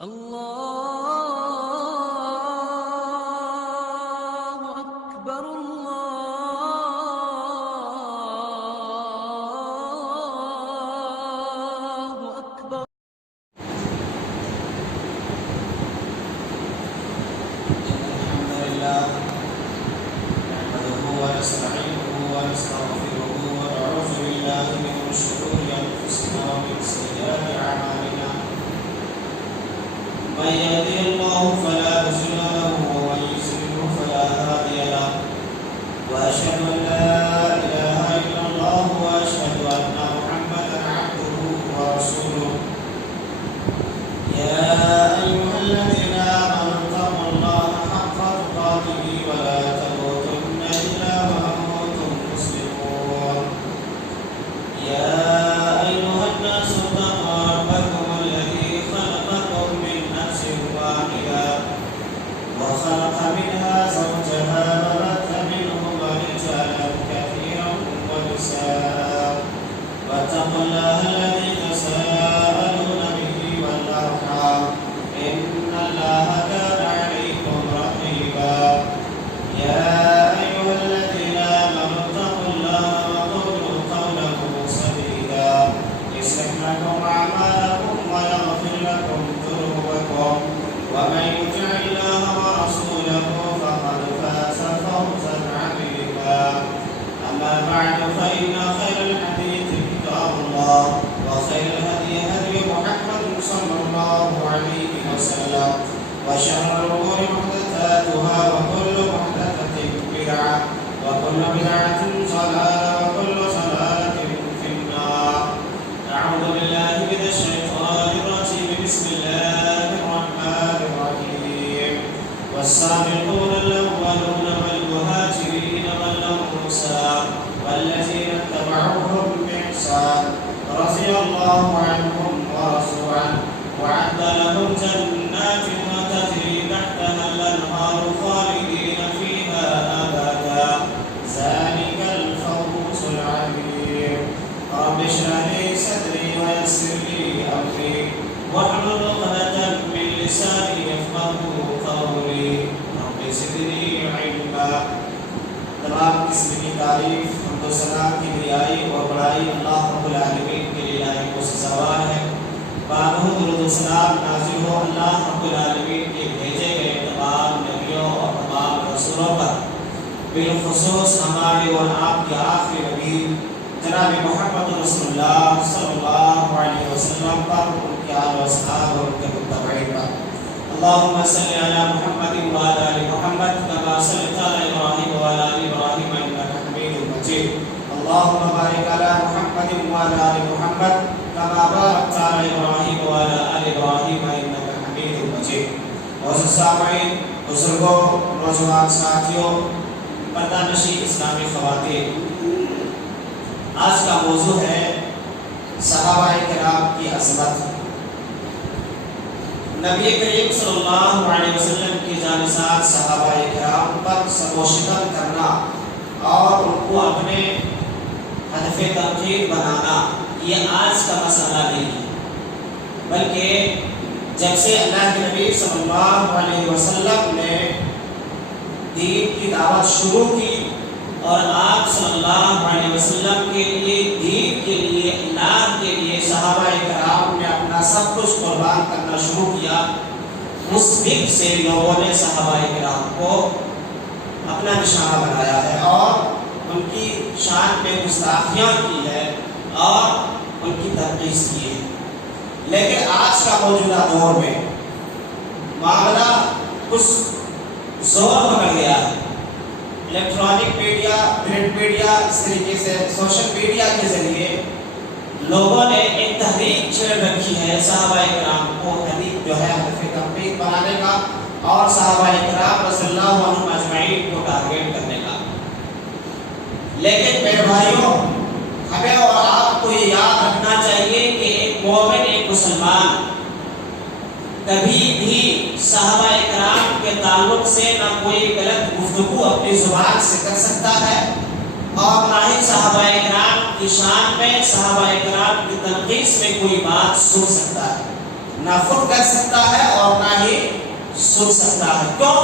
الله أكبر الله أكبر. الحمد لله نحمده ونستعينه ونستغفره ونعوذ بالله من شرور أنفسنا ومن سيئات أعمالنا من يهده الله فلا مضل له ومن يضلل فلا هادي له وأشهد أن لا إله إلا الله وأشهد أن محمدا عبده ورسوله يا أيها الذين آمنوا اتقوا الله حق تقاته ولا تموتن إلا وأنتم مسلمون يا أيها الناس اتقوا ربكم الذي خلقكم من نفس واحدة وخلق منها زوجها وبث منهما رجالا كثيرا ونساء واتقوا الله الذي تساءلون به والأرحام إن الله كان عليكم رقيبا يا أيها الذين آمنوا اتقوا الله وقولوا قولا سديدا يصلح لكم أعمالكم ويغفر لكم ذنوبكم ومن يطع الله ورسوله فقد فاز فوزا عظيما أما بعد فإن خير الحديث كتاب الله وخير الهدي هدي محمد صلى الله عليه وسلم وشر الأمور محدثاتها وكل محدثة بدعة وكل بدعة ضلالة وكل ضلالة في النار. أعوذ بالله من الشيطان الرجيم. بسم الله الرحمن الرحيم. والسابقون الأولون والمهاجرين والأنصار والذين اتبعوهم بإحسان رضي الله عنهم ورضوا عنه وأعد لهم جنات تجري تحتها الأنهار خالدين فيها أبدا ذلك الفوز العظيم. رب اشرح لي صدري ويسر لي أمري واحلل عقدة من لساني يفقهوا قولي رب زدني علما. تمام قسم کی تعریف حمد و ثنا کبریائی اور بڑائی اللہ رب العالمین کے لیے لائق و سزاوار ہے. بانو درود و سلام نازل ہو اللہ رب العالمین کے بھیجے گئے تمام نبیوں اور تمام رسولوں پر، بالخصوص ہمارے اور آپ کے آخری نبی جناب محمد رسول اللہ صلی اللہ علیہ وسلم پر، ان کے آل و اصحاب اور ان کے متبعین پر. اللهم صل على محمد وعلى آل محمد كما صليت على إبراهيم وعلى آل إبراهيم إنك حميد مجيد. اللهم بارك على محمد وعلى آل محمد كما باركت على إبراهيم وعلى آل إبراهيم إنك حميد مجيد. معزز سامعین، بزرگوں، نوجوان ساتھیوں، پردہ نشین اسلامی خواتین، آج کا موضوع ہے صحابہ کرام کی عظمت. نبی کریم صلی اللہ علیہ وسلم کی جانثار صحابہ کرام پر سب و شکن کرنا اور ان کو اپنے ہدف تنقید بنانا یہ آج کا مسئلہ نہیں ہے، بلکہ جب سے اللہ کے نبی صلی اللہ علیہ وسلم نے دین کی دعوت شروع کی اور آپ صلی اللہ علیہ وسلم کے لیے، دین کے لیے، اللہ کے لیے صحابہ کرام نے اپنا سب کچھ قربان کرنا شروع کیا، اس وقت سے لوگوں نے صحابہ کرام کو اپنا نشانہ بنایا ہے اور ان کی شان پہ گستاخیاں کی ہے اور ان کی تنقید کی ہے. لیکن آج کا موجودہ دور میں معاملہ کچھ زور پکڑ گیا ہے. الیکٹرانک میڈیا، پرنٹ میڈیا، اس طریقے سے سوشل میڈیا کے ذریعے لوگوں نے ایک تحریک چھیڑ رکھی ہے صحابہ کرام کو حدیث جو ہے ہدف تنقید بنانے کا اور صحابہ کرام رضی اللہ عنہم اجمعین کو ٹارگیٹ کرنے کا. لیکن میرے بھائیوں، ہمیں اور آپ کو یہ یاد رکھنا چاہیے کہ ایک مومن، ایک مسلمان کبھی بھی صحابہ کرام کے تعلق سے نہ کوئی غلط گفتگو اپنی زبان سے کر سکتا ہے اور نہ ہی صحابہ کرام کی شان میں، صحابہ کرام کی تنقید میں کوئی بات سن سکتا ہے. نہ خود کر سکتا ہے سن سکتا ہے۔ کیوں؟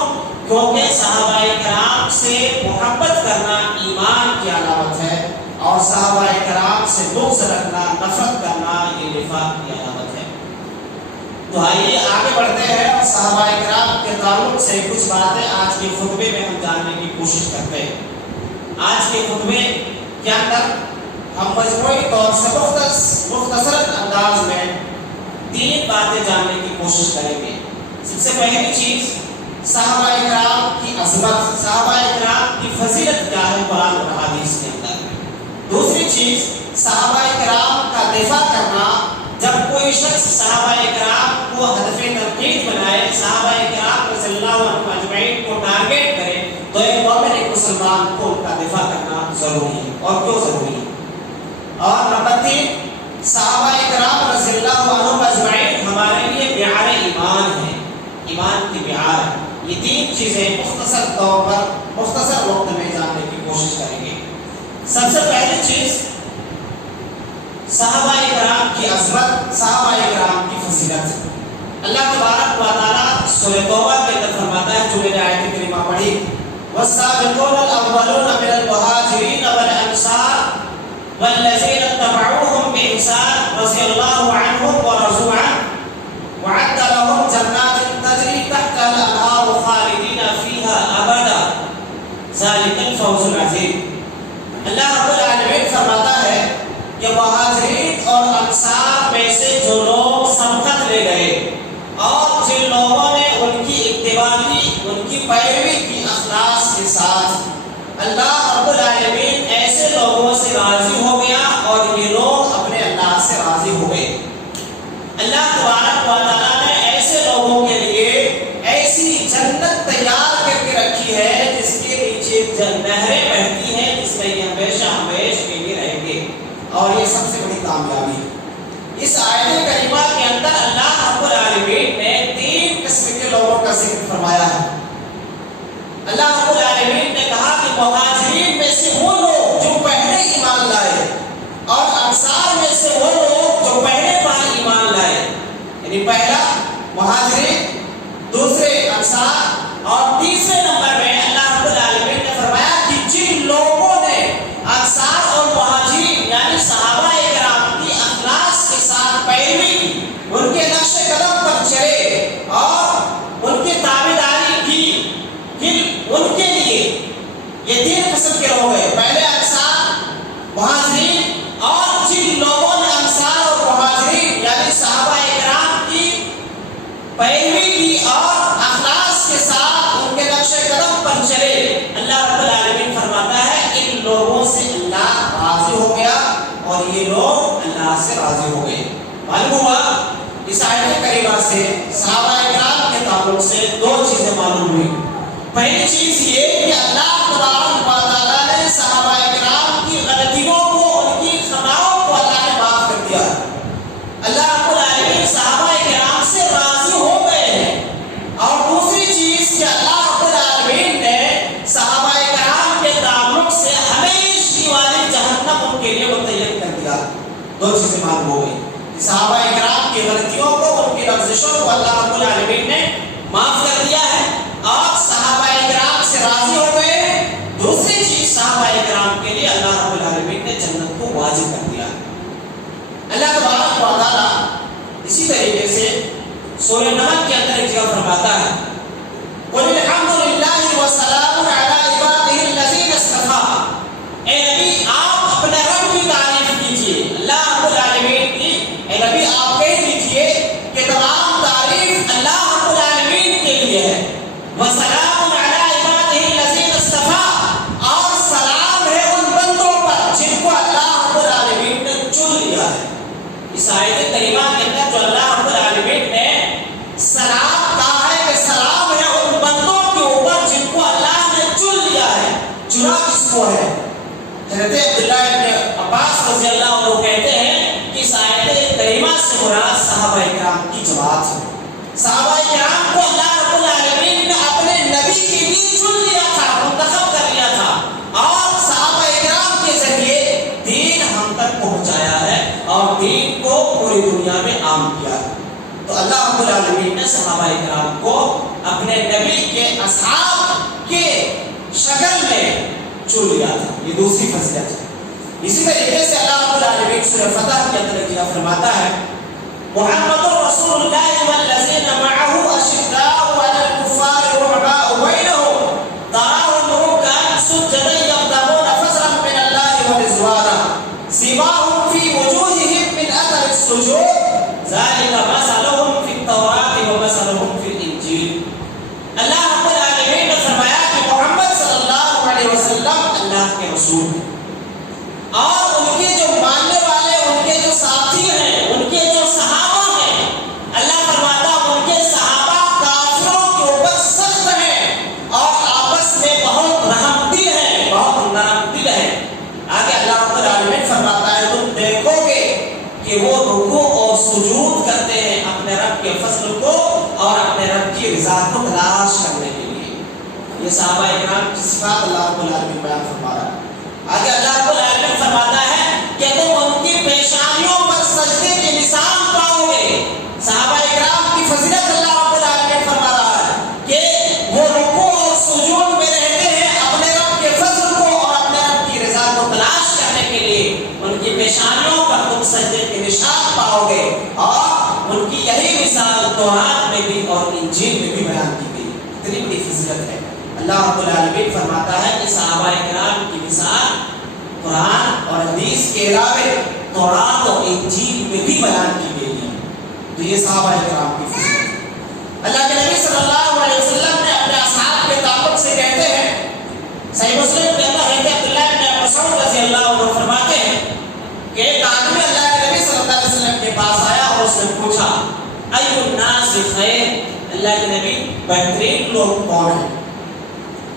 کیونکہ صحابہ کرام سے محبت کرنا ایمان کی علامت ہے، اور صحابہ کرام سے بغض رکھنا، نفرت کرنا، یہ نفاق کی علامت ہے۔ تو آئیے آگے بڑھتے ہیں اور صحابہ کرام کے تعلق سے کچھ باتیں آج کے خطبے میں ہم جاننے کی کوشش کرتے ہیں۔ آج کے خطبے کے اندر ہم مجموعی طور سے مختصر انداز میں 3 باتیں جاننے کی کوشش کریں گے۔ سب سے پہلی چیز صحابہ کرام کی عظمت، صحابہ کرام کی فضیلت کیا ہے قرآن اور حدیث کے اندر۔ دوسری چیز صحابہ کرام کا دفاع کرنا، جب کوئی شخص صحابہ کرام کو ہدف تنقید بنائے، صحابہ کرام رضی اللہ عنہم اجمعین کو ٹارگیٹ کرے، تو ایک مومن ایک مسلمان کو ان کا دفاع کرنا ضروری ہے۔ اور کیوں ضروری ہے؟ اور نمبر 3 صحابہ کرام رضی اللہ عنہم اجمعین ہمارے لیے معیار ایمان ہے، ایمان کی معیار ہے۔ یہ 3 چیزیں مختصر طور پر مختصر وقت میں جاننے کی کوشش کریں گے۔ سب سے پہلی چیز صحابہ کرام کی عظمت، صحابہ کرام کی فضیلت۔ اللہ تبارک و تعالیٰ سورہ توبہ کے اندر فرماتا ہے، جو میں نے آیت کریمہ پڑھی، والسابقون الاولون من المہاجرین والانصار والذین اتبعوهم بإحسان رضی اللہ عنہم ورضوا عنہ وعد لهم جنات تجری تحتها الانہار خالدین فیہا ابدا ذلک الفوز العظیم۔ اللہ رب العالمین فرماتا ہے کہ مہاجرین اور انصار میں سے جو لوگ سبقت لے گئے اور جن لوگوں نے ان کی اتباع کی، ان کی پیروی کی اخلاص کے ساتھ، اللہ رب العالمین ایسے لوگوں سے راضی ہو گیا اور یہ لوگ اپنے اللہ سے راضی ہو گئے۔ اللہ تبارک و تعالیٰ نے ایسے لوگوں کے لیے ایسی جنت تیار کر کے رکھی ہے جس کے نیچے نہریں بہتی ہیں، جس میں یہ ہمیشہ ہمیشہ کے لیے رہیں گے، اور یہ سب سے بڑی کامیابی ہے۔ اس آیت کریمہ کے اندر اللہ رب العالمین نے 3 قسم کے لوگوں کا ذکر فرمایا ہے۔ اللہ رب العالمین نے کہا کہ مہاجرین میں سے وہ لوگ جو پہلے ایمان لائے، اور انصار میں سے وہ لوگ جو پہلے بار ایمان لائے، یعنی پہلا مہاجرین، دوسرے انصار، اور تیسرے نمبر میں اللہ رب العالمین نے فرمایا کہ جن لوگوں نے انصار اور مہاجرین یعنی صحابہ کرام کی اخلاص کے ساتھ پیروی کی، ان کے نقش قدم پر چلے اور ان کی تابعداری کی، پھر ان کے لیے یہ 3 قسم کے لوگ ہیں، پہلے انصار، مہاجرین، اور جن لوگوں نے انصار اور مہاجرین یعنی صحابہ کرام کی پیروی کی اور اخلاص کے ساتھ ان کے نقش قدم پر چلے، اللہ رب العالمین فرماتا ہے ان لوگوں سے اللہ راضی ہو گیا اور یہ لوگ اللہ سے راضی ہو گئے۔ معلوم ہوا اس آیت کریمہ سے صحابہ کرام کے تعلق سے 2 چیزیں معلوم ہوئی۔ پہلی چیز یہ کہ اللہ تبارک و تعالیٰ نے صحابہ کرام کی غلطیوں کو، ان کی خطاؤں کو اللہ نے معاف کر دیا۔ اللہ رب العالمین صحابہ کرام سے راضی ہو گئے ہیں۔ اور دوسری چیز کہ اللہ رب العالمین نے صحابہ کرام کے تعلق سے ہمیشہ والی جہنم ان کے لیے متعین کر دیا۔ 2 چیزیں معلوم ہو گئی کہ صحابہ کرام کی غلطیوں کو، ان کی لفظشوں کو اللہ رب العالمین نے معاف کر دیا ہے اور صحابہ کرام سے راضی ہو گئے۔ دوسری چیز صحابہ کرام کے لیے اللہ رب العالمین نے جنت کو واجب کر دیا۔ اللہ تبارک و تعالیٰ اسی طریقے سے سورہ نمل کے اندر ایک جگہ فرماتا ہے، قُلِ الْحَمْدُ لِلَّهِ وَسَلَامٌ عَلَىٰ عِبَادِهِ الَّذِينَ اصْطَفَىٰ۔ اے نبی آپ اپنے رب کی تعریف کیجئے، اللہ رب العالمین کی، اے نبی آپ کہہ دیجئے کہ تمام تعریف اللہ رب العالمین کے لیے ہے۔ وَسَلَامٌ عَلَىٰ عِبَادِهِ الَّذِينَ اصْطَفَىٰ، اور سلام ہے ان بندوں پر جن کو اللہ رب العالمین نے چن لیا ہے۔ اس آیت کریمہ کے اندر جو اللہ رب العالمین نے سلام کہا ہے کہ سلام ہے ان بندوں کے اوپر جن کو اللہ نے چن لیا ہے۔ چنا کس کو ہے؟ حضرت عبداللہ ابن عباس رضی اللہ عنہ کہتے ہیں کہ اس آیت کریمہ سے مراد صحابہ کرام کی جماعت ہے۔ صحابہ کرام کو اللہ رب العالمین نے اپنے نبی کے لیے چن لیا تھا، منتخب کر لیا تھا، اور صحابہ کرام کے ذریعے دین ہم تک پہنچایا ہے اور دین کو پوری دنیا میں عام کیا ہے۔ تو اللہ رب العالمین نے صحابہ کرام کو اپنے نبی کے اصحاب کے شکل میں چن لیا تھا. یہ دوسری فضیلت ہے. اسی طریقے سے اللہ رب العالمین سورہ فتح کے اندر کیا فرماتا ہے محمد رسول اللہ والذین معه اشداء علی الکفار رحماء بینہم تراہم رکعا سجدا یبتغون فضلا من اللہ ورضوانا سیماہم فی وجوہہم من اثر السجود ذلک مثلہم فی التوراۃ ومثلہم فی الانجیل. اللہ رب العالمین نے فرمایا کہ محمد صلی اللہ علیہ وسلم اللہ کے رسول ہیں اور ان کے جو ماننے والے ان کے جو ساتھی ہیں ان کے جو صحابہ ہیں اللہ فرماتا ان کے صحابہ کافروں کے اوپر سخت ہیں اور آپس میں بہت رحم دل ہیں بہت نرم دل ہیں. آگے اللہ رب العالمین فرماتا ہے تم دیکھو گے کہ وہ رکوع اور سجود کرتے ہیں اپنے رب کے فضل کو اور اپنے رب کی رضا کو تلاش کرنے کے لیے. یہ صحابہ اکرام کی صفات اللہ رب العالمین بیان فرما رہا ہے. آگے اللہ رب العالمین فرماتا ہے کہ تم ان کی پیشانیوں پر سجدے کے نشان پاؤ گے. صحابہ اکرام کی فضیلت اللہ رب العالمین فرما رہا ہے کہ وہ رکوع اور سجود میں رہتے ہیں اپنے رب کے فضل کو اور اپنے رب کی رضا کو تلاش کرنے کے لیے. ان کی پیشانیوں پر تم سجدے کے نشان پاؤ گے اور ان کی یہی مثال تورات میں بھی اور انجیل میں بھی بیان کی گئی. کتنی بڑی فضیلت ہے. اللہ رب العالمین فرماتا ہے کہ صحابہ اکرام کی مثال قرآن اور حدیث کے علاوہ تورات اور انجیل میں بھی بیان کی گئی ہے. تو یہ صحابہ اکرام کی فضیلت ہے. اللہ کے نبی صلی اللہ علیہ وسلم نے اپنے اصحاب کے تعلق سے کہتے ہیں صحیح مسلم کے اندر حضرت عبداللہ بن مسعود رضی اللہ عنہ فرماتے ہیں کہ ایک آدمی اللہ کے نبی صلی اللہ علیہ وسلم کے پاس آیا اور اس نے پوچھا ای الناس خیر. اللہ کے نبی بہترین لوگ کون ہیں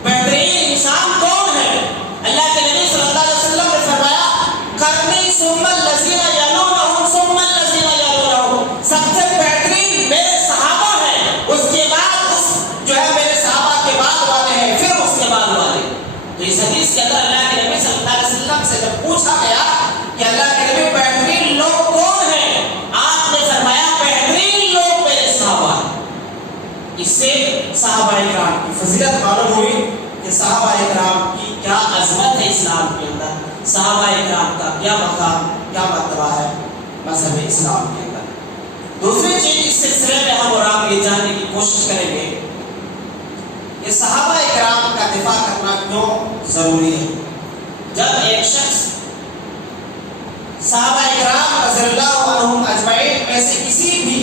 بہترین انسان کون ہے؟ اللہ کے نبی صلی اللہ علیہ وسلم نے فرمایا قرنی ثم الذین یلونہم ثم الذین یلونہم. سب سے بہترین میرے صحابہ ہیں اس کے بعد اس جو ہے میرے صحابہ کے بعد والے ہیں پھر اس کے بعد والے. تو اس حدیث کے اندر اللہ کے نبی صلی اللہ علیہ وسلم سے جب پوچھا گیا کہ اللہ کے نبی بہترین لوگ کون ہیں آپ نے فرمایا بہترین لوگ میرے صحابہ ہیں. اس سے صحابہ اکرام کی فضیلت معلوم ہوئی کہ صحابہ اکرام کی کیا عظمت ہے اسلام کے اندر. صحابہ اکرام کا کیا مقام کیا مرتبہ ہے مذہب اسلام کے اندر. دوسری چیز اس سلسلے میں ہم اور آپ یہ جاننے کی کوشش کریں گے کہ صحابہ اکرام کا دفاع کرنا کیوں ضروری ہے. جب ایک شخص صحابہ اکرام رضی اللہ عنہم اجمعین میں سے کسی بھی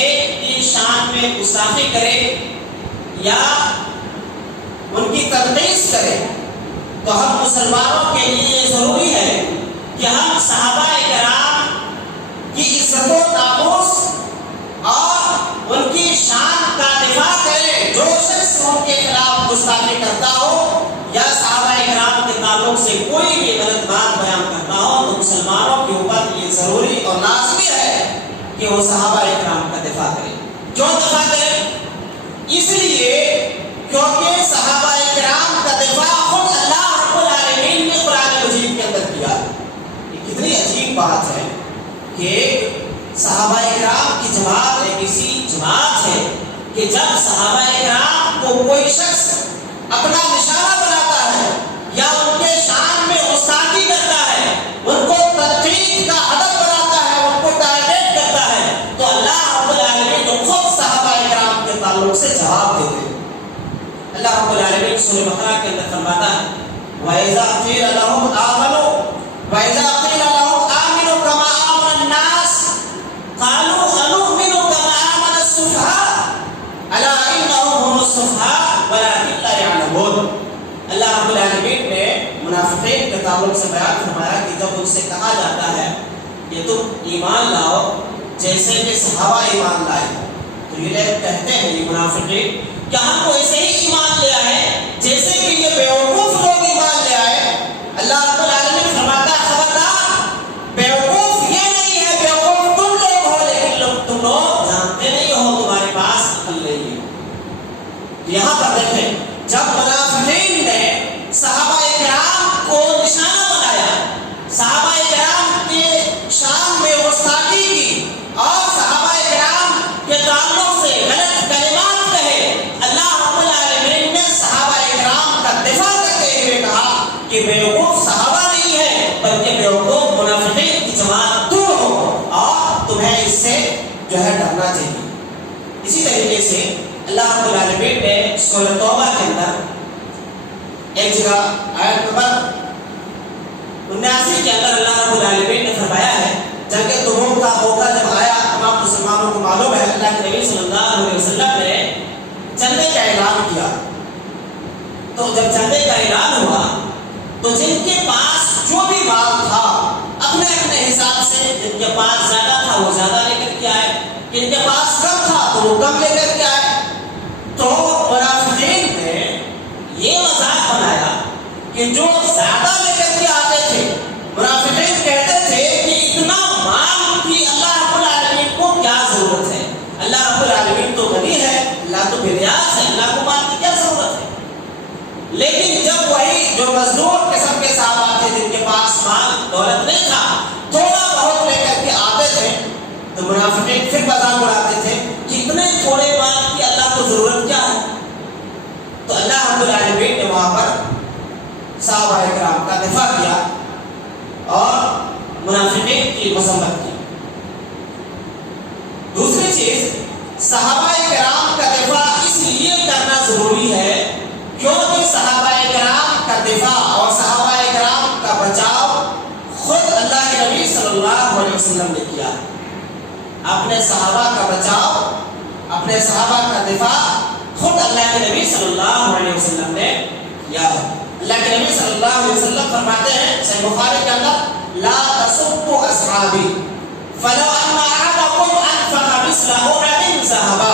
ایک کی شان میں گستاخی کرے یا ان کی تنقید کرے تو ہم مسلمانوں کے لیے یہ ضروری ہے کہ ہم صحابہ کرام کی عزت و ناموس اور ان کی شان کا دفاع کریں. جو شخص ان کے خلاف گستاخی کرتا ہو یا صحابہ کرام کے تعلق سے کوئی بھی غلط بات بیان کرتا ہو تو مسلمانوں کے اوپر یہ ضروری اور لازمی ہے کہ وہ صحابہ کرام کا دفاع کریں. کیوں دفاع کریں؟ اس لیے کیونکہ صحابہ کرام کا دفاع خود اللہ رب العالمین نے قرآن مجید کے اندر کیا. یہ کتنی عجیب بات ہے کہ صحابہ کرام کی جماعت ایک ایسی جماعت ہے کہ جب صحابہ کرام کو کوئی شخص اپنا نشانہ بناتا ہے یا ان کے شان میں گستاخی کرتا ہے ان کو تنقید کا ہدف بناتا ہے ان کو ٹارگیٹ کرتا ہے تو اللہ رب العالمین جو خود صحابہ کرام کے تعلق سے جواب دیتے ہیں. اللہ رب العالمین سورہ بقرہ کے اندر فرماتا ہے وَإِذَا قِيلَ لَهُمْ آمَنُوا وَإِذَا قِيلَ لَهُمْ آمِنُوا كَمَا آمَنَ النَّاسُ قَالُوا أَنُؤْمِنُ كَمَا آمَنَ السُّفَهَاءُ أَلَا إِنَّهُمْ هُمُ السُّفَهَاءُ وَلَكِنْ لَا يَعْلَمُونَ. اللہ رب العالمین نے منافقین کے تعلق سے بیان فرمایا کہ جب ان سے کہا جاتا ہے کہ تم ایمان لاؤ جیسے کہ صحابہ ایمان لائے تو یہ لوگ کہتے ہیں یہ منافقین کہ ہم کو ایسے ہی ایمان لے آئے جیسے کہ یہ بیوقوف لوگ ایمان لے آئے. اللہ رب العالمین فرماتا ہے خبردار بیوقوف یہ نہیں ہے بیوقوف تم لوگ ہو لیکن تم لوگ جانتے نہیں ہو تمہارے پاس عقل نہیں ہے. یہاں پر دیکھیں جب منافقین نے صحابہ کرام کو نشانہ بنایا صحابہ کرام کے شان میں گستاخی کی اور صحابہ کرام کے تعلق سے غلط کلمات کہے طریقے سے اللہ رب العالمین نے سورہ توبہ کے اندر ایک جگہ آیت نمبر 79 کے اندر اللہ رب العالمین نے فرمایا ہے جنگ تبوک کا موقع جب آیا تمام مسلمانوں کو معلوم ہے اللہ کے نبی صلی اللہ علیہ وسلم نے چندے کا اعلان کیا. تو جب چندے کا اعلان ہوا تو جن کے پاس جو بھی مال تھا اپنے اپنے حساب سے جن کے پاس زیادہ تھا وہ زیادہ لے کر کے آئے, جن کے پاس کم تھا تو وہ کم لے کر کے آئے. تو منافقین نے یہ مذاق بنایا کہ جو زیادہ لے کر کے آتے تھے منافقین کہتے تھے کہ اتنا مال کی اللہ رب العالمین کو کیا ضرورت ہے, اللہ رب العالمین تو غنی ہے, اللہ تو بریاض ہے, اللہ کو مال کی کیا ضرورت ہے. لیکن جب وہی جو مزدور قسم کے صحابہ تھے جن کے پاس مال دولت نہیں تھا تھوڑا بہت لے کر کے آتے تھے تو منافقین پھر مذاق اڑاتے تھے کہ اتنے تھوڑے مال کی اللہ کو ضرورت کیا ہے. تو اللہ رب العالمین نے وہاں پر صحابہ کرام کا دفاع کیا اور منافقین کی مذمت کی. دوسری چیز صحابہ کرام کا دفاع اس لیے کرنا ضروری ہے کیونکہ صحابہ کرام کا دفاع اور صحابہ کرام کا بچاؤ خود اللہ کے نبی صلی اللہ علیہ وسلم نے کیا. اپنے صحابہ کا بچاؤ اپنے صحابہ کا دفاع خود اللہ کے نبی صلی اللہ علیہ وسلم نے کیا ہے. اللہ کے نبی صلی اللہ علیہ وسلم فرماتے ہیں صحیح بخاری کے اندر لا تسبوا اصحابی فلو ان احدکم انفق مثل احد ذهبا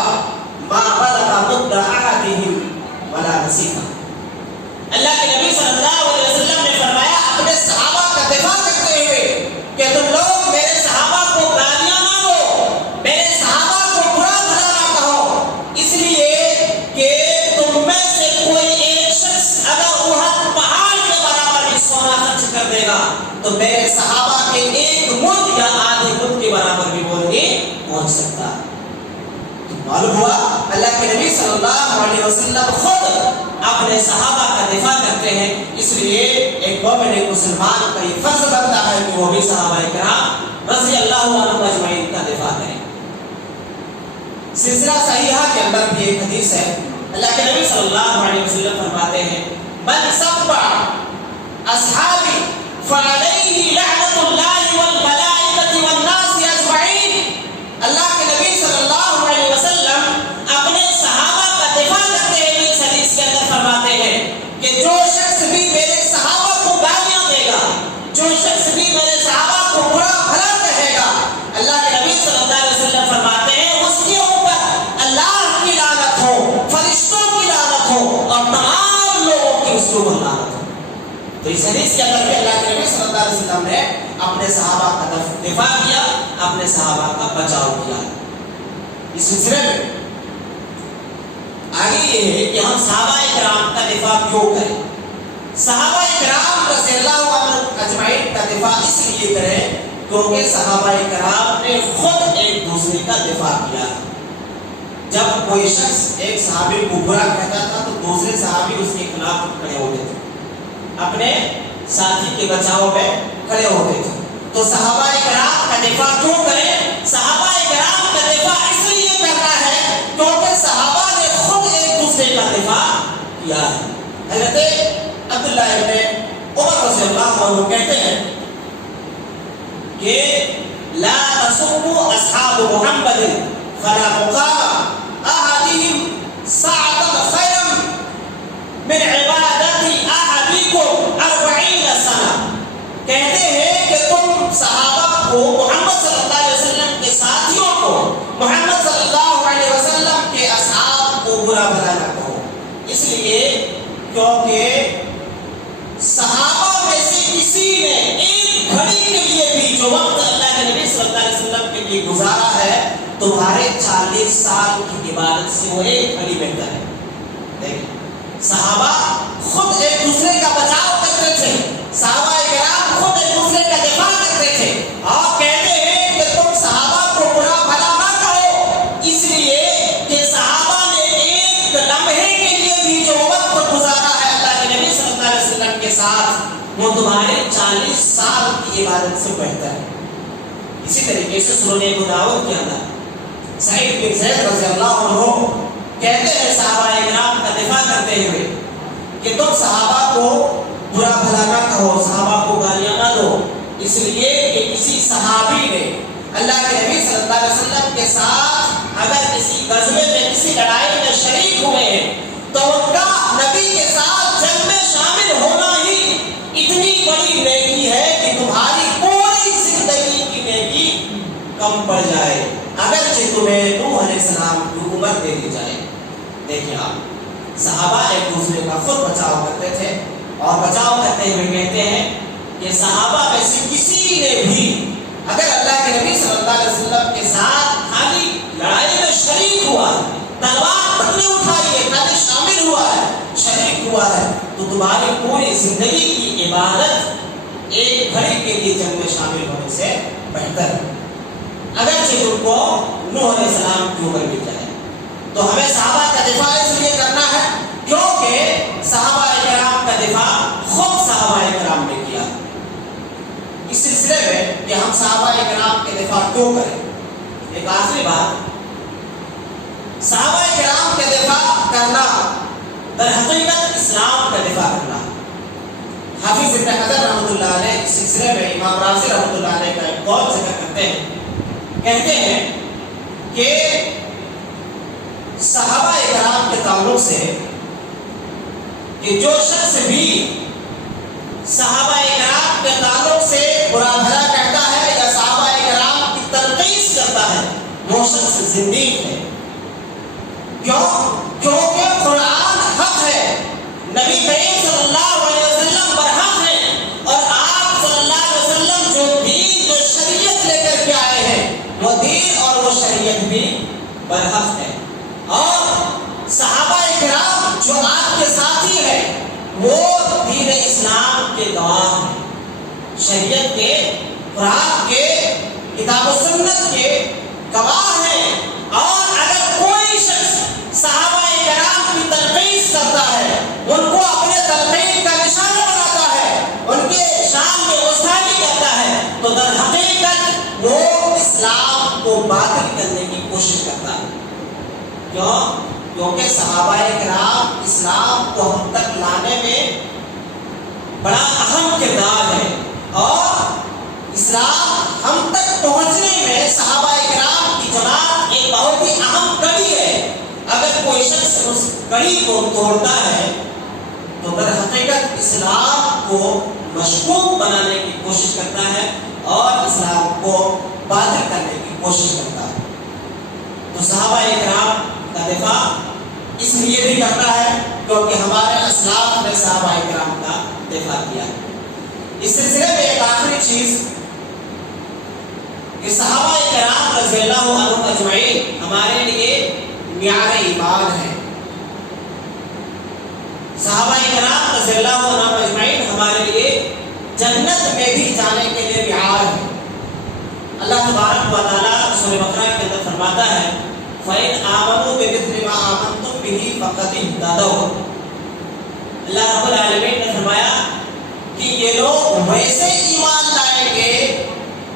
ما بلغ مد احدهم ولا نصیفا. اللہ کے نبی صلی اللہ علیہ وسلم نے فرمایا اپنے صحابہ کا دفاع کرتے ہوئے کہ تم لوگ میرے صحابہ کو گالیاں نہ دو, میرے صحابہ کو برا بھلا نہ کہو, اس لیے کہ تم میں سے کوئی ایک شخص اگر احد پہاڑ کے برابر بھی سونا خرچ کر دے گا تو میرے صحابہ کے ایک مد یا آدھے مد کے برابر بھی وہ نہیں پہنچ سکتا. معلوم ہوا اللہ کے نبی صلی اللہ علیہ وسلم خود اپنے صحابہ کا دفاع کرتے ہیں, اس لیے ایک مومن ایک مسلمان کا یہ فرض بنتا ہے کہ وہ بھی صحابہ کرام رضی اللہ عنہم اجمعین کا دفاع کریں. سلسلہ صحیحہ کے اندر بھی ایک حدیث ہے اللہ کے نبی صلی اللہ علیہ وسلم فرماتے ہیں من سب اصحابی فعلیہ لعنت اللہ والملائکۃ والناس اجمعین. اللہ کے نبی صلی اللہ علیہ وسلم اپنے صحابہ کا دفاع کرتے ہوئے اس حدیث کے اندر فرماتے ہیں کہ جو شخص بھی میرے صحابہ کو گالیاں دے گا, جو شخص بھی میرے صحابہ کو برا بھلا کہے گا, اللہ کے نبی صلی اللہ علیہ وسلم فرماتے ہیں اس کے اوپر اللہ کی لعنت ہو, فرشتوں کی لعنت ہو اور تمام لوگوں کی اس کو لعنت ہو. تو اس حدیث کے اندر بھی اللہ کے نبی صلی اللہ علیہ وسلم نے اپنے صحابہ کا دفاع کیا, اپنے صحابہ کا بچاؤ کیا. اس سلسلے میں آگے یہ ہے کہ ہم صحابہ کرام کا دفاع کیوں کریں. صحابہ کرام رضی اللہ عنہم اجمعین کا دفاع اس لیے کریں کیونکہ صحابہ کرام نے خود ایک دوسرے کا دفاع کیا. جب کوئی شخص ایک صحابی کو برا کہتا تھا تو دوسرے صحابی اس کے خلاف کھڑے ہوتے تھے, اپنے ساتھی کے بچاؤ میں کھڑے ہوتے تھے. تو صحابہ کرام کا دفاع کیوں کریں؟ صحابہ کرام کا دفاع اس لیے کرنا ہے کیونکہ صحابہ نے خود ایک دوسرے کا دفاع کیا ہے. حضرت عبداللہ ابن عمر رضی اللہ عنہ کہتے ہیں کہ لا تسبوا اصحاب محمد فلا مقام احدهم ساعة خيرا من عبادت احدكم 40 سنة. کہتے ہیں کہ تم صحابہ کو محمد صلی اللہ علیہ وسلم کے ساتھیوں کو محمد صلی اللہ علیہ وسلم کے اصحاب کو برا بھلا نہ کہو, اس لیے کیونکہ صحابہ میں سے کسی نے ایک گھڑی کے لیے بھی جو وقت اللہ کے نبی صلی اللہ علیہ وسلم کے لیے گزارا ہے تمہارے 40 سال کی عبادت سے وہ ایک گھڑی بہتر ہے. دیکھیں صحابہ خود ایک دوسرے کا بچاؤ کرتے تھے, صحابہ کرام خود ایک دوسرے کا دفاع کرتے تھے اور کہتے ہیں کہ تم صحابہ کو برا بھلا نہ کہو, اس لیے کہ صحابہ نے ایک لمحے کے لیے بھی جو وقت گزارا ہے اللہ کے نبی صلی اللہ علیہ وسلم کے ساتھ وہ تمہارے 40 سال کی عبادت سے بہتر ہے. اسی طریقے سے سنن ابو داؤد کے اندر سعید بن زید رضی اللہ عنہ کہتے ہیں صحابہ اکرام کا دفاع کرتے ہوئے کہ تم صحابہ کو برا بھلا نہ کہو، صحابہ کو گالیاں نہ دو، اس لیے کہ کسی صحابی نے اللہ کے نبی صلی اللہ علیہ وسلم کے ساتھ اگر کسی غزوے میں کسی لڑائی میں شریک ہوئے ہیں تو ان کا نبی کے ساتھ جنگ میں شامل ہونا ہی اتنی بڑی نیکی ہے کہ تمہاری پوری زندگی کی نیکی کم پڑ جائے اگرچہ تمہیں نوح علیہ السلام کی عمر دے دی جائے۔ دیکھیں آپ، صحابہ ایک دوسرے کا خود بچاؤ کرتے تھے اور بچاؤ کرتے ہوئے کہتے ہیں کہ صحابہ میں سے کسی نے بھی اگر اللہ کے نبی صلی اللہ علیہ وسلم کے ساتھ خالی لڑائی میں شریک ہوا، تلوار تک نے اٹھائی ہے، خالی شامل ہوا ہے، شریک ہوا ہے، تو تمہاری پوری زندگی کی عبادت ایک گھڑی کے لیے جنگ میں شامل ہونے سے بہتر ہے اگرچہ تم کو نوح علیہ السلام کی عمر مل جائے۔ تو ہمیں صحابہ کا دفاع اس لیے کرنا ہے کیونکہ صحابہ کرام کا دفاع خود صحابہ کرام نے کیا۔ اس سلسلے میں کہ ہم صحابہ کرام کے دفاع کیوں کریں، ایک آخری بات، صحابہ کرام کے دفاع کرنا در حقیقت اسلام کا دفاع کرنا۔ حافظ ابن حجر رحمۃ اللہ علیہ اس سلسلے میں امام رازی رحمۃ اللہ علیہ کا ایک قول ذکر کرتے ہیں، کہتے ہیں کہ صحابہ کرام کے تعلق سے کہ جو شخص بھی صحابہ کرام کے تعلق سے برا بھلا کہتا ہے یا صحابہ کرام کی تنقید کرتا ہے وہ شخص زندیق ہے۔ کیوں؟ کیونکہ قرآن حق ہے، نبی کریم صلی اللہ علیہ وسلم برحق ہے، اور آپ صلی اللہ علیہ وسلم جو دین جو شریعت لے کر کے آئے ہیں وہ دین اور وہ شریعت بھی برحق ہے، اور صحابہ کرام جو آپ کے ساتھی ہیں وہ دین اسلام کے گواہ ہیں، شریعت کے، قرآن کے، کتاب و سنت کے گواہ ہیں۔ اور اگر کوئی شخص صحابہ کرام کی تنقید کرتا ہے، ان کو اپنے تنقید کا نشانہ بناتا ہے، ان کے شان میں گستاخی کرتا ہے، تو در حقیقت وہ اسلام کو باطل کرنے کی کوشش کرتا ہے۔ کیوں؟ کیونکہ صحابہ کرام اسلام کو ہم تک لانے میں بڑا اہم کردار ہے، اور اسلام ہم تک پہنچنے میں صحابہ کرام کی جماعت ایک بہت ہی اہم کڑی ہے۔ اگر کوئی شخص اس کڑی کو توڑتا ہے تو در حقیقت اسلام کو مشکوک بنانے کی کوشش کرتا ہے اور اسلام کو باطل کرنے کی کوشش کرتا ہے۔ تو صحابہ کرام کا دفاع اس لیے بھی کرتا ہے کیونکہ ہمارے اسلاف نے صحابہ کرام کا دفاع کیا۔ اس سلسلے میں ایک آخری چیز کہ صحابہ کرام رضی اللہ عنہم اجمعین ہمارے لیے معیار ایمان ہے۔ صحابہ کرام رضی اللہ عنہم اجمعین ہمارے لیے جنت میں بھی جانے کے لیے معیار ہے۔ اللہ تبارک و تعالیٰ سورہ بقرہ کے اندر فرماتا ہے فَإِنْ آمَنُوا بِمِثْلِ مَا آمَنْتُمْ بِهِ فَقَدِ اهْتَدَوْا۔ اللہ رب العالمین نے فرمایا کہ یہ لوگ ویسے ایمان لائیں گے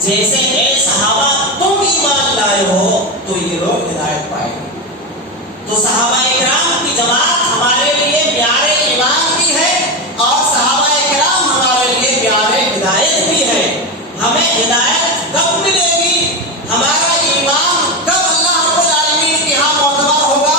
جیسے اے صحابہ تم ایمان لائے ہو تو یہ لوگ ہدایت پائیں گے۔ تو صحابہ کرام کی جماعت ہمارے لیے معیار ایمان بھی ہے اور صحابہ کرام ہمارے لیے معیار ہدایت بھی ہے۔ ہمیں ہدایت کب ملے گی؟ ہمارا ایمان کب اللہ رب العالمین کے یہاں معتبر ہوگا؟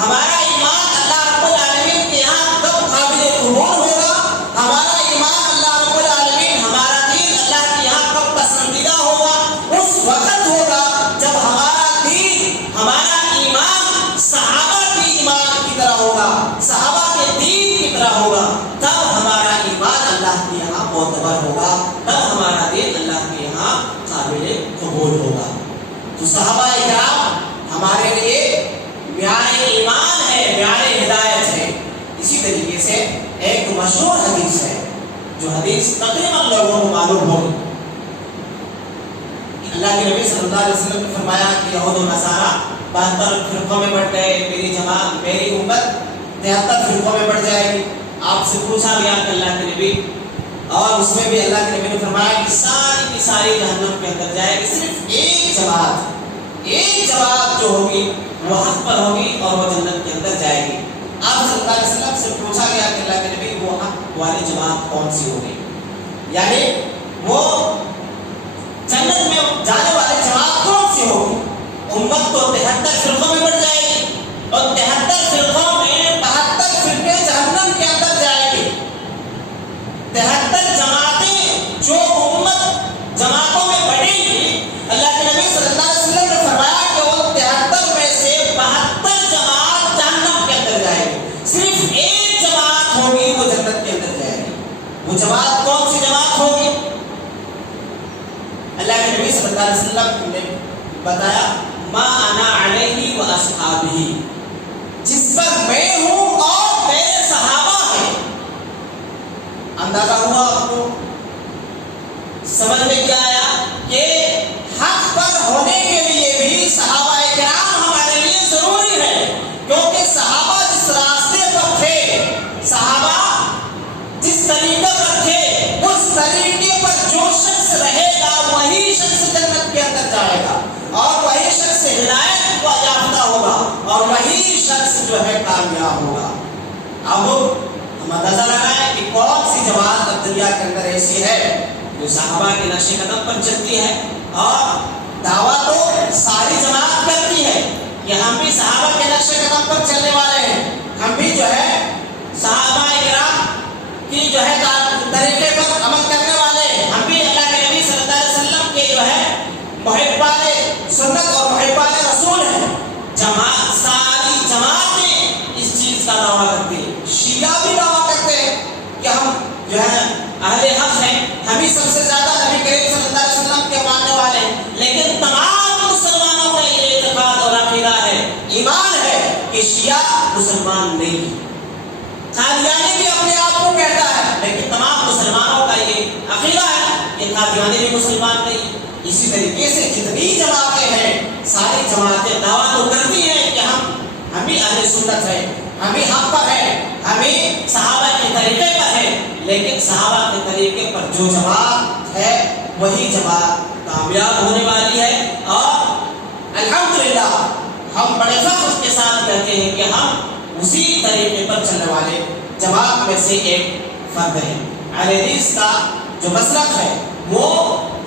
ہمارا ایمان اللہ رب العالمین کے یہاں کب قابل قبول ہوگا؟ ہمارا ایمان اللہ رب العالمین، ہمارا دین اللہ کے یہاں کب پسندیدہ ہوگا؟ اس وقت ہوگا جب ہمارا دین، ہمارا ایمان صحابہ کے ایمان کی طرح ہوگا، صحابہ کے دین کی طرح ہوگا، تب ہمارا ایمان اللہ کے یہاں معتبر ہوگا، تب ہمارا دین اللہ کے یہاں قابل قبول ہوگا۔ تو صحابہ کرام ہمارے لیے معیار ایمان ہے، معیار ہدایت ہے۔ اسی طریقے سے ایک مشہور حدیث ہے جو حدیث تقریباً لوگوں کو معلوم ہوگی۔ اللہ کے نبی صلی اللہ علیہ وسلم نے فرمایا کہ یہود و نصارہ 72 فرقوں میں بٹ گئے، میری جماعت، میری امت 73 فرقوں میں بٹ جائے گی۔ آپ سے پوچھا گیا کہ اللہ کے نبی، اور اس میں بھی اللہ کے نبی نے فرمایا کہ ساری کی ساری جہنم کے اندر جائے گی، صرف ایک جماعت جو ہوگی وہ حق پر ہوگی اور وہ جنت کے اندر جائے گی۔ آپ صلی اللہ علیہ وسلم سے پوچھا گیا کہ اللہ کے نبی وہ حق والی جماعت کون سی ہوگی، یعنی وہ جنت میں جانے والی جماعت کون سی ہوگی؟ امت تو 73 فرقوں میں بٹ جائے گی اور 73 فرقوں میں 72 فرقے جہنم کے اندر جائے گی۔ 73 جماعتیں جو امت جماعتوں میں بڑھیں گی، اللہ کے نبی صلی اللہ علیہ وسلم نے فرمایا کہ وہ 73 میں سے 72 جماعت جہنم کے اندر جائے گی، صرف ایک جماعت ہوگی وہ جنت کے اندر جائے گی۔ وہ جماعت کون سی جماعت ہوگی؟ اللہ کے نبی صلی اللہ علیہ وسلم نے بتایا ما انا علیہ و اصحابہ، جس پر میں ہوں اور میرے صحابہ ہیں۔ اندازہ ہوا آپ کو؟ سمجھ میں کیا آیا کہ حق پر ہونے کے لیے بھی صحابہ کرام ہمارے لیے ضروری ہے، کیونکہ صحابہ جس راستے پر تھے، صحابہ جس طریقے پر تھے، اس طریقے پر جو شخص رہے گا وہی شخص جنت کے اندر جائے گا، اور وہی شخص ہدایت کو یافتہ ہوگا، اور وہی شخص جو ہے کامیاب ہوگا۔ اب ہم اندازہ لگائیں کہ کون سی جماعت اب دنیا کے اندر ایسی ہے جو صحابہ کے نقش قدم پر چلتی ہے، اور دعویٰ تو ساری جماعت کرتی ہے کہ ہم بھی صحابہ کے نقش قدم پر چلنے والے ہیں، ہم بھی جو ہے صحابہ کرام کی جو ہے طریقے پر عمل کرنے والے ہیں، ہم بھی اللہ کے نبی صلی اللہ علیہ وسلم کے جو ہے محبان سنت اور محبان رسول ہیں۔ ساری جماعتیں اس چیز کا دعویٰ کرتی ہیں۔ شیعہ بھی دعویٰ کرتے ہیں کہ ہم جو ہے اہل حق ہیں، ہم ہی سب سے زیادہ نبی کریم صلی اللہ علیہ وسلم کے ماننے والے ہیں، لیکن تمام مسلمانوں کا یہ اعتقاد اور عقیدہ ہے، ایمان ہے کہ شیعہ مسلمان نہیں۔ قادیانی بھی اپنے آپ کو کہتا ہے، لیکن تمام مسلمانوں کا یہ عقیدہ ہے کہ قادیانی بھی مسلمان نہیں۔ اسی طریقے سے جتنی جماعتیں ہیں، ساری جماعتیں دعویٰ تو کرتی ہیں کہ ہم بھی اہل سنت ہیں، ہم بھی حق پر ہیں، ہم بھی صحابہ کے طریقے پر ہیں، لیکن صحابہ کے طریقے پر جو جماعت ہے وہی جماعت کامیاب ہونے والی ہے۔ اور الحمدللہ ہم بڑے فخر کے ساتھ کہتے ہیں کہ ہم اسی طریقے پر چلنے والے جماعت میں سے ایک فرد ہیں۔ اہل حدیث کا جو مسلک ہے وہ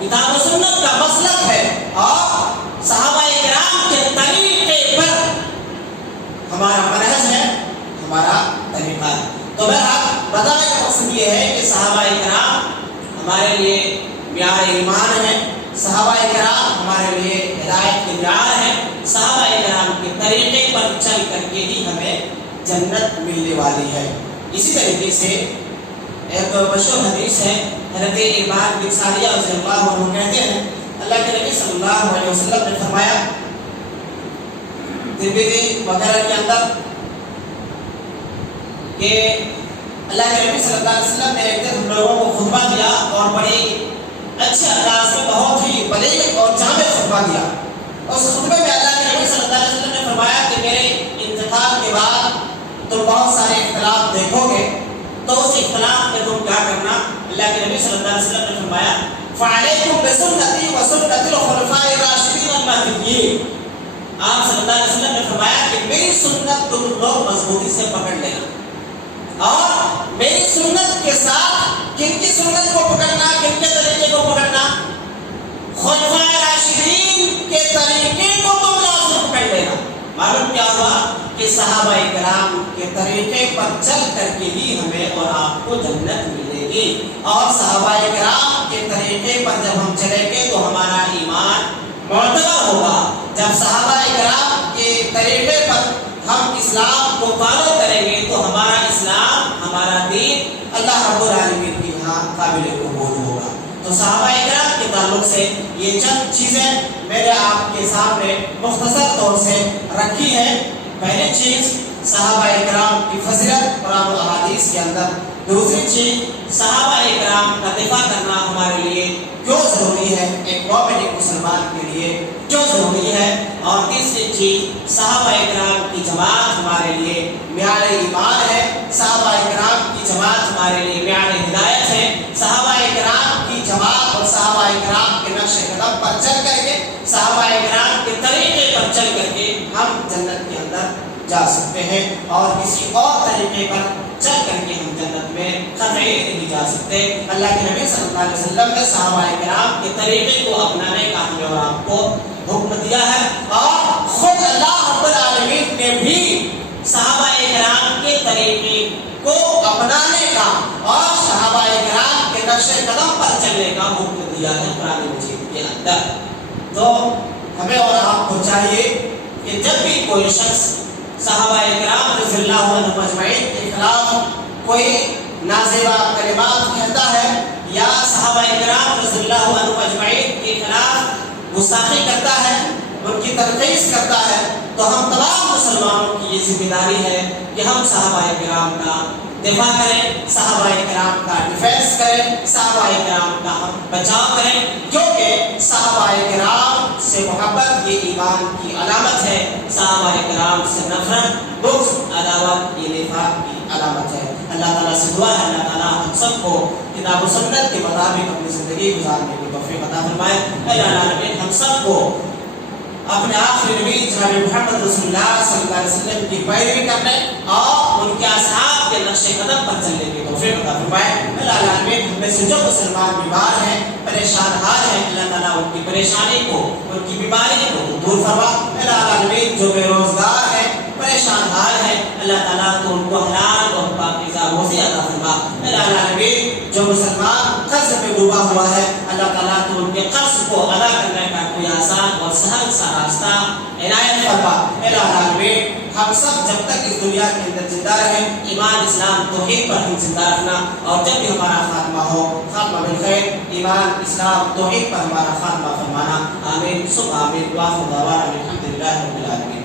کتاب و سنت کا مسلک ہے، اور صحابہ کرام کے طریقے پر ہمارا منہج ہے، ہمارا طریقہ ہے۔ تو بہرحال بتانے کا مقصد یہ ہے کہ صحابہ کرام ہمارے لیے معیار ایمان ہے، صحابہ کرام ہمارے لیے ہدایت کے معیار ہیں، صحابہ کرام کے طریقے پر چل کر کے ہی ہمیں جنت ملنے والی ہے۔ اسی طریقے سے ایک مشہور حدیث ہے، حضرت عرباد بن ساریہ رضی اللہ عنہ کہتے ہیں اللہ کے نبی صلی اللہ علیہ وسلم نے فرمایا ترمذی وغیرہ کے اندر کہ اللہ کے نبی صلی اللہ علیہ وسلم نے ایک دن ہم لوگوں کو خطبہ دیا، اور بڑی اچھے انداز میں بہت ہی بلیغ اور جامع خطبہ دیا۔ اس خطبے میں اللہ کے نبی صلی اللہ علیہ وسلم نے فرمایا کہ میرے انتقال کے بعد تم بہت سارے اختلاف دیکھو گے، تو اس اختلاف میں تم کیا کرنا؟ اللہ کے نبی صلی اللہ علیہ وسلم نے فرمایا فعلیکم بسنتی و سنت الخلفاء الراشدین المہدیین۔ آپ صلی اللہ علیہ وسلم نے فرمایا کہ میری سنت تم لوگ مضبوطی سے پکڑ لینا، اور میری سنت کے ساتھ کن کی سنت کو پکڑنا، کن کے طریقے کو پکڑنا؟ خلفاء راشدین کے طریقے کو تم لازم پکڑ لینا۔ معلوم کیا ہوا کہ صحابہ کرام کے طریقے پر چل کر کے ہی ہمیں اور آپ کو جنت ملے گی، اور صحابہ کرام کے طریقے پر جب ہم چلیں گے تو ہمارا ایمان معتبر ہوگا۔ جب صحابہ کرام کے طریقے پر ہم اسلام کو فالو کریں گے تو ہمارا اسلام، ہمارا دین اللہ رب العالمین کے یہاں قابل قبول ہوگا۔ تو صحابہ کرام کے تعلق سے یہ چند چیزیں میں نے آپ کے سامنے مختصر طور سے رکھی ہیں۔ پہلی چیز صحابہ کرام کی فضیلت قرآن و احادیث کے اندر، دوسری چیز صحابہ کرام کا دفاع کرنا ہمارے لیے کیوں ضروری ہے، ایک مومن مسلمان کے لیے کیوں ضروری ہے، اور تیسری چیز صحابہ کرام کی جماعت ہمارے لیے معیار ایمان ہے، صحابہ کرام کی جماعت ہمارے لیے معیار ہدایت ہے، صحابہ کرام کی جماعت اور صحابہ کرام کے نقش قدم پر چل کر کے، صحابہ کرام کے طریقے پر چل کر کے ہم جنت کے اندر جا سکتے ہیں، اور کسی اور طریقے پر چل کر کے ہم جنت میں قطعی نہیں جا سکتے۔ اللہ کے نبی صلی اللہ علیہ وسلم نے صحابہ کرام کے طریقے کو اپنانے کا ہمیں اور آپ کو حکم دیا ہے، اور خود اللہ رب العالمین نے بھی صحابہ کرام کے طریقے کو اپنانے کا اور صحابہ کرام کے نقش قدم پر چلنے کا حکم دیا ہے قرآن مجید کے اندر۔ تو ہمیں اور آپ کو چاہیے کہ جب بھی کوئی شخص صحابہ کرام رضی اللہ عنہم اجمعین کے خلاف کوئی نازیبا کلمات کہتا ہے یا صحابہ کرام رضی اللہ عنہم اجمعین کے خلاف گستاخی کرتا ہے، ان کی تنقید کرتا ہے، تو ہم تمام مسلمانوں کی یہ ذمہ داری ہے کہ ہم صحابہ کرام کا دفاع کریں، صحابہ کرام کا ڈیفینس کریں، صحابہ کرام کا ہم بچاؤ کریں، کیونکہ صحابہ کرام سے محبت یہ ایمان کی علامت ہے، صحابہ کرام سے نفرت، بغض، عداوت یہ نفاق کی علامت ہے۔ اللہ تعالیٰ سے دعا ہے اللہ تعالیٰ ہم سب کو کتاب و سنت کے مطابق اپنی زندگی گزارنے کی توفیق عطا فرمائے۔ اللہ العالمین ہم سب کو اپنے آخری نبی جناب محمد رسول اللہ صلی اللہ علیہ وسلم کی پیروی کرنے اور ان کے اصحاب کے نقش قدم پر چلنے کی توفیق عطا فرمائے۔ اللہ العالمین ہم میں سے جو مسلمان بیمار ہیں، پریشان حال ہیں، اللہ تعالیٰ ان کی پریشانی کو، ان کی بیماری کو دور فرما۔ اللہ العالمین جو بے روزگار ہیں، پریشان حال ہیں، اللہ تعالیٰ تو ان کو حلال اور پاکیزہ روزی عطا فرما۔ اللہ العالمین جو مسلمان قرض میں ڈوبا ہوا ہے، اللہ تعالیٰ تو ان کے قرض کو ادا کرنے کا کوئی آسان اور سہل سا راستہ عنایت فرما۔ اللہ العالمین ہم سب جب تک اس دنیا کے اندر زندہ رہیں، ایمان اسلام توحید پر ہم زندہ رکھنا، اور جب بھی ہمارا خاتمہ ہو خاتمہ بالخیر، ایمان اسلام توحید پر ہمارا خاتمہ فرمانا۔ آمین ثم آمین۔ وآخر دعوانا الحمد للہ رب العالمین۔